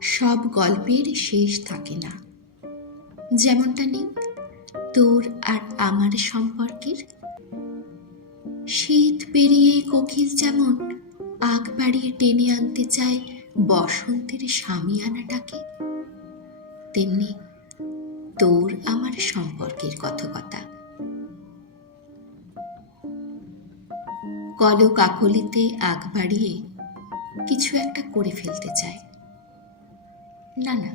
সব গল্পের শেষ থাকে না, যেমনটা নেই তোর আর আমার সম্পর্কের। শীত পেরিয়ে কোকিল যেমন আগ বাড়িয়ে টেনে আনতে চায় বসন্তের শামিয়ানাটাকে, তেমনি তোর আমার সম্পর্কের কথকতা। কলকাকলিতে আগ বাড়িয়ে কিছু একটা করে ফেলতে চায়। না না,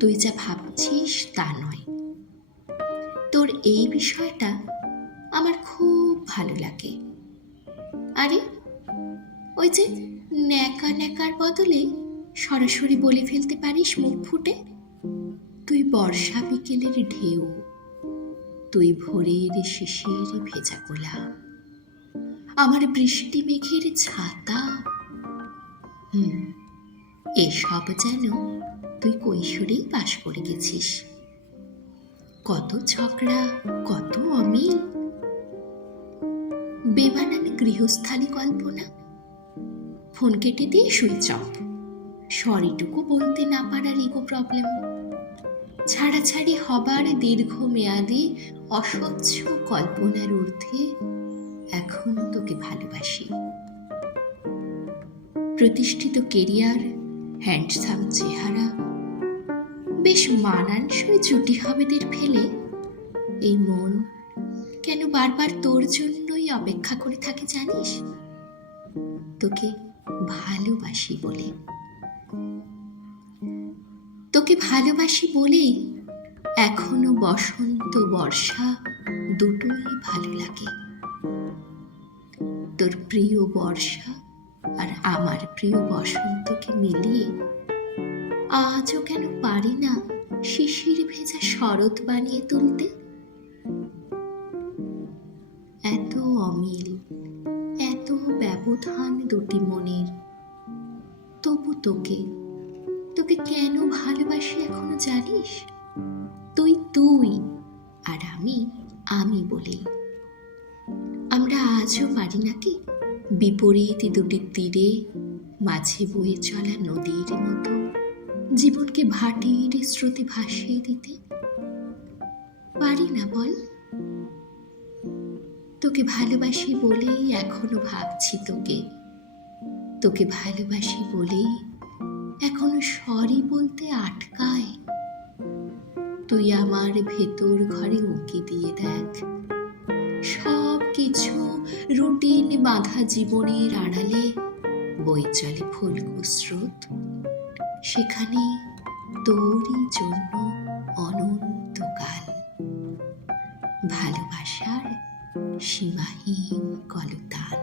তুই যা ভাবছিস তা নয়। তোর এই বিষয়টা আমার খুব ভালো লাগে। আরে ওই যে ন্যাকা ন্যাকার বদলে সরাসরি বলে ফেলতে পারিস মুখ ফুটে, তুই বর্ষা বিকেলের ঢেউ, তুই ভোরের শিশির ভেজা গোলা, আমার বৃষ্টি মেঘের ছাতা। এসব যেন তুই কৈশোরেই পাশ করে গেছিস। কত ঝগড়া, কত অমিল, বেমানান গৃহস্থালী কল্পনা, ফোন কেটে দিয়ে সুইচ অফ, সরিটুকু বলতে না পারার ইগো প্রবলেম, ছাড়াছাড়ি হবার দীর্ঘ মেয়াদী অসহ্য কল্পনার ঊর্ধ্বে এখনো তোকে ভালোবাসি। প্রতিষ্ঠিত কেরিয়ার, হ্যান্ডসাম চেহারা, বেশ মানানসই জুটি হবেদের ফেলে এই মন কেন বারবার তোর জন্যই অপেক্ষা করে থাকে জানিস? তোকে ভালোবাসি বলে। তোকে ভালোবাসি বলেই এখনো বসন্ত বর্ষা দুটোই ভালো লাগে। তোর প্রিয় বর্ষা আর আমার প্রিয় বসন্তকে মিলিয়ে আজও কেন পারি না শিশির ভেজা শরৎ বানিয়ে তুলতে? এত অমিল, এত ব্যবধান দুটি মনের, তবু তোকে তোকে কেন ভালোবাসি এখনো জানিস? তুই তুই আর আমি আমি বলেই। আমরা আজও পারি নাকি বিপরীত দুটি তীরে মাঝে বয়ে চলা নদীর মতো জীবনকে ভাটির স্রোতে ভাসিয়ে দিতে? পারি না বল? তোকে ভালোবাসি বলেই এখনো ভাবছি তোকে, তোকে ভালোবাসি বলেই এখনো সরি বলতে আটকায়। তুই আমার ভেতর ঘরে উঁকি দিয়ে দেখ, সব কিছু রুটিন বাঁধা জীবনের আড়ালে বয়ে চলে ফুলকো স্রোত, সেখানে তোরই জন্য অনন্তকাল ভালোবাসার সীমাহীন কলতান।